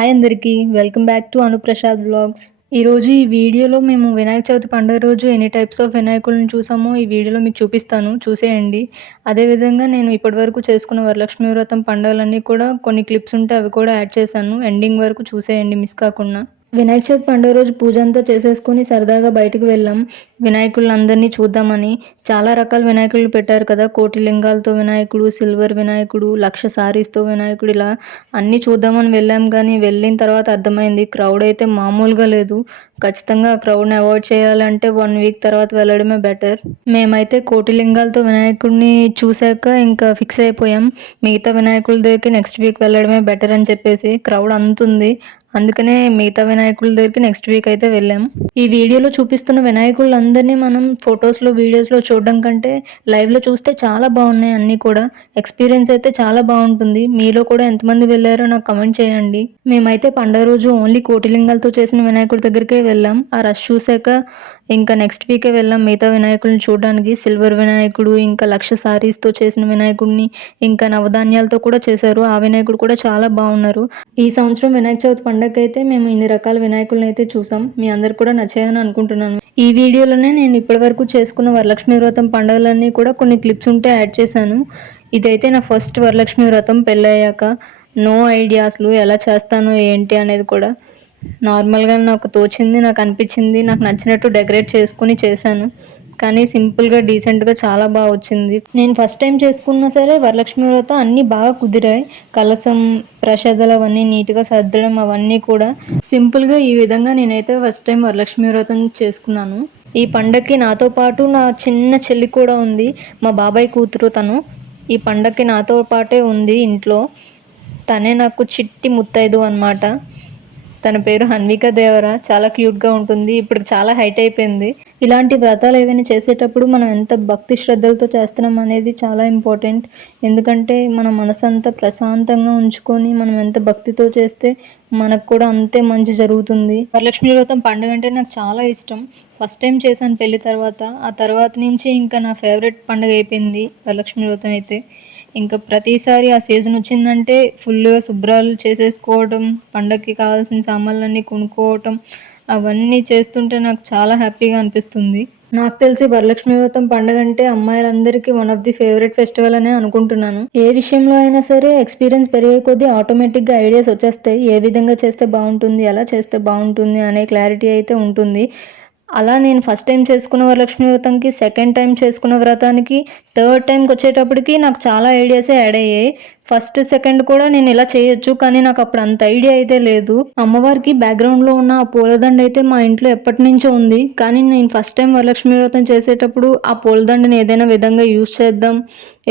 Hi అందరికీ welcome back to Anuprasad vlogs. ఈరోజు ఈ వీడియోలో మేము వినాయక చవితి పండుగ రోజు ఎన్ని టైప్స్ ఆఫ్ వినాయకులను చూసామో ఈ వీడియోలో మీకు చూపిస్తాను, చూసేయండి. అదేవిధంగా నేను ఇప్పటివరకు చేసుకున్న వరలక్ష్మి వ్రతం పండుగలన్నీ కూడా కొన్ని క్లిప్స్ ఉంటే అవి కూడా యాడ్ చేశాను. ఎండింగ్ వరకు చూసేయండి మిస్ కాకుండా. వినాయక చవితి పండుగ రోజు పూజ అంతా చేసేసుకొని సరదాగా బయటకు వెళ్ళాం వినాయకులందరినీ చూద్దామని. చాలా రకాల వినాయకులు పెట్టారు కదా, కోటి లింగాలతో వినాయకుడు, సిల్వర్ వినాయకుడు, లక్ష సారీస్తో వినాయకుడు, ఇలా అన్నీ చూద్దామని వెళ్ళాం. కానీ వెళ్ళిన తర్వాత అర్థమైంది క్రౌడ్ అయితే మామూలుగా లేదు. ఖచ్చితంగా ఆ క్రౌడ్ని అవాయిడ్ చేయాలంటే 1 వీక్ తర్వాత వెళ్ళడమే బెటర్. మేమైతే కోటి లింగాలతో వినాయకుడిని చూశాక ఇంకా ఫిక్స్ అయిపోయాం, మిగతా వినాయకుల దగ్గరికి నెక్స్ట్ వీక్ వెళ్ళడమే బెటర్ అని చెప్పేసి. క్రౌడ్ అంతుంది, అందుకనే మిగతా వినాయకుల దగ్గరికి నెక్స్ట్ వీక్ అయితే వెళ్ళాం. ఈ వీడియోలో చూపిస్తున్న వినాయకులందరినీ మనం ఫొటోస్లో వీడియోస్లో చూడడం కంటే లైవ్లో చూస్తే చాలా బాగున్నాయి అన్నీ కూడా. ఎక్స్పీరియన్స్ అయితే చాలా బాగుంటుంది. మీలో కూడా ఎంతమంది వెళ్ళారో నాకు కమెంట్ చేయండి. మేమైతే పండుగ రోజు ఓన్లీ కోటిలింగాలతో చేసిన వినాయకుడి దగ్గరికే వెళ్ళాం. ఆ రష్ చూశాక ఇంకా నెక్స్ట్ వీకే వెళ్ళాం మిగతా వినాయకుడిని చూడడానికి. సిల్వర్ వినాయకుడు, ఇంకా లక్ష సారీస్తో చేసిన వినాయకుడిని, ఇంకా నవధాన్యాలతో కూడా చేశారు. ఆ వినాయకుడు కూడా చాలా బాగున్నారు. ఈ సంవత్సరం వినాయక చవితి పండగకైతే మేము ఇన్ని రకాల వినాయకులను అయితే చూసాం. మీ అందరు కూడా నచ్చాయని అనుకుంటున్నాను. ఈ వీడియోలోనే నేను ఇప్పటివరకు చేసుకున్న వరలక్ష్మి వ్రతం పండుగలన్నీ కూడా కొన్ని క్లిప్స్ ఉంటే యాడ్ చేశాను. ఇదైతే నా ఫస్ట్ వరలక్ష్మి వ్రతం పెళ్ళయ్యాక. నో ఐడియా అసలు ఎలా చేస్తానో ఏంటి అనేది కూడా. నార్మల్గా నాకు తోచింది, నాకు అనిపించింది, నాకు నచ్చినట్టు డెకరేట్ చేసుకుని చేశాను. కానీ సింపుల్గా డీసెంట్గా చాలా బాగా వచ్చింది. నేను ఫస్ట్ టైం చేసుకున్నా సరే వరలక్ష్మి వ్రతం అన్నీ బాగా కుదిరాయి. కలసం, ప్రసాదాలు అవన్నీ నీట్గా సర్దడం అవన్నీ కూడా సింపుల్గా. ఈ విధంగా నేనైతే ఫస్ట్ టైం వరలక్ష్మి వ్రతం చేసుకున్నాను. ఈ పండగకి నాతో పాటు నా చిన్న చెల్లి కూడా ఉంది, మా బాబాయ్ కూతురు. తను ఈ పండగకి నాతో పాటే ఉంది ఇంట్లో. తనే నాకు చిట్టి ముత్తైదు అన్నమాట. తన పేరు హన్విక దేవరా. చాలా క్యూట్గా ఉంటుంది. ఇప్పుడు చాలా హైట్ అయిపోయింది. ఇలాంటి వ్రతాలు ఏవైనా చేసేటప్పుడు మనం ఎంత భక్తి శ్రద్ధలతో చేస్తున్నాం అనేది చాలా ఇంపార్టెంట్. ఎందుకంటే మన మనసంతా ప్రశాంతంగా ఉంచుకొని మనం ఎంత భక్తితో చేస్తే మనకు కూడా అంతే మంచి జరుగుతుంది. వరలక్ష్మి వ్రతం పండుగ అంటే నాకు చాలా ఇష్టం. ఫస్ట్ టైం చేశాను పెళ్లి తర్వాత. ఆ తర్వాత నుంచి ఇంకా నా ఫేవరెట్ పండుగ అయిపోయింది వరలక్ష్మి వ్రతం అయితే. ఇంకా ప్రతిసారి ఆ సీజన్ వచ్చిందంటే ఫుల్గా శుభ్రాలు చేసేసుకోవడం, పండగకి కావాల్సిన సామాన్లన్నీ కొనుక్కోవటం, అవన్నీ చేస్తుంటే నాకు చాలా హ్యాపీగా అనిపిస్తుంది. నాకు తెలిసి వరలక్ష్మి వ్రతం పండుగ అంటే అమ్మాయిలందరికీ one of the favourite festival అనే అనుకుంటున్నాను. ఏ విషయంలో అయినా సరే ఎక్స్పీరియన్స్ పెరిగే కొద్దీ ఆటోమేటిక్గా ఐడియాస్ వచ్చేస్తాయి. ఏ విధంగా చేస్తే బాగుంటుంది, ఎలా చేస్తే బాగుంటుంది అనే క్లారిటీ అయితే ఉంటుంది. అలా నేను ఫస్ట్ టైం చేసుకున్న వరలక్ష్మి వ్రతంకి, సెకండ్ టైం చేసుకున్న వ్రతానికి, థర్డ్ టైంకి వచ్చేటప్పటికి నాకు చాలా ఐడియాసే యాడ్ అయ్యాయి. ఫస్ట్ సెకండ్ కూడా నేను ఇలా చేయొచ్చు, కానీ నాకు అప్పుడు అంత ఐడియా అయితే లేదు. అమ్మవారికి బ్యాక్గ్రౌండ్లో ఉన్న ఆ పూలదండ అయితే మా ఇంట్లో ఎప్పటి నుంచో ఉంది. కానీ నేను ఫస్ట్ టైం వరలక్ష్మి వ్రతం చేసేటప్పుడు ఆ పూలదండని ఏదైనా విధంగా యూజ్ చేద్దాం,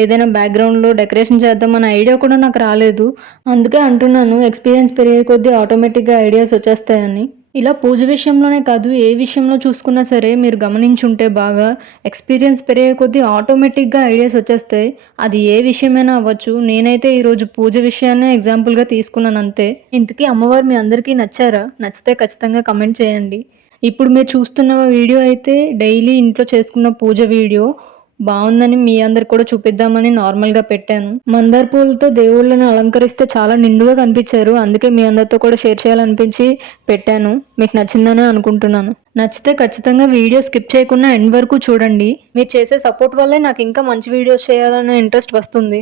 ఏదైనా బ్యాక్గ్రౌండ్లో డెకరేషన్ చేద్దాం అనే ఐడియా కూడా నాకు రాలేదు. అందుకే అంటున్నాను ఎక్స్పీరియన్స్ పెరిగే కొద్దీ ఆటోమేటిక్గా ఐడియాస్ వచ్చేస్తాయని. ఇలా పూజ విషయంలోనే కాదు, ఏ విషయంలో చూసుకున్నా సరే మీరు గమనించుంటే బాగా ఎక్స్పీరియన్స్ పెరిగే కొద్దీ ఆటోమేటిక్గా ఐడియాస్ వచ్చేస్తాయి. అది ఏ విషయమైనా అవ్వచ్చు. నేనైతే ఈరోజు పూజ విషయాన్ని ఎగ్జాంపుల్గా తీసుకున్నాను అంతే. ఇంతకీ అమ్మవారు మీ అందరికీ నచ్చారా? నచ్చితే ఖచ్చితంగా కమెంట్ చేయండి. ఇప్పుడు మీరు చూస్తున్న వీడియో అయితే డైలీ ఇంట్లో చేసుకున్న పూజ వీడియో. బాగుందని మీ అందరు కూడా చూపిద్దామని నార్మల్గా పెట్టాను. మందార పూలతో దేవుళ్ళని అలంకరిస్తే చాలా నిండుగా కనిపించారు. అందుకే మీ అందరితో కూడా షేర్ చేయాలనిపించి పెట్టాను. మీకు నచ్చిందనే అనుకుంటున్నాను. నచ్చితే ఖచ్చితంగా వీడియో స్కిప్ చేయకుండా ఎండ్ వరకు చూడండి. మీరు చేసే సపోర్ట్ వల్లే నాకు ఇంకా మంచి వీడియోస్ చేయాలనే ఇంట్రెస్ట్ వస్తుంది.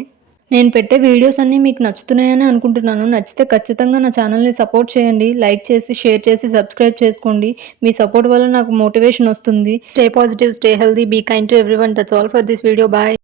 నేను పెట్టే వీడియోస్ అన్నీ మీకు నచ్చుతున్నాయని అనుకుంటున్నాను. నచ్చితే ఖచ్చితంగా నా ఛానల్ని సపోర్ట్ చేయండి. లైక్ చేసి, షేర్ చేసి, సబ్స్క్రైబ్ చేసుకోండి. మీ సపోర్ట్ వల్ల నాకు మోటివేషన్ వస్తుంది. Stay positive, stay healthy, be kind to everyone. That's all for this video. Bye.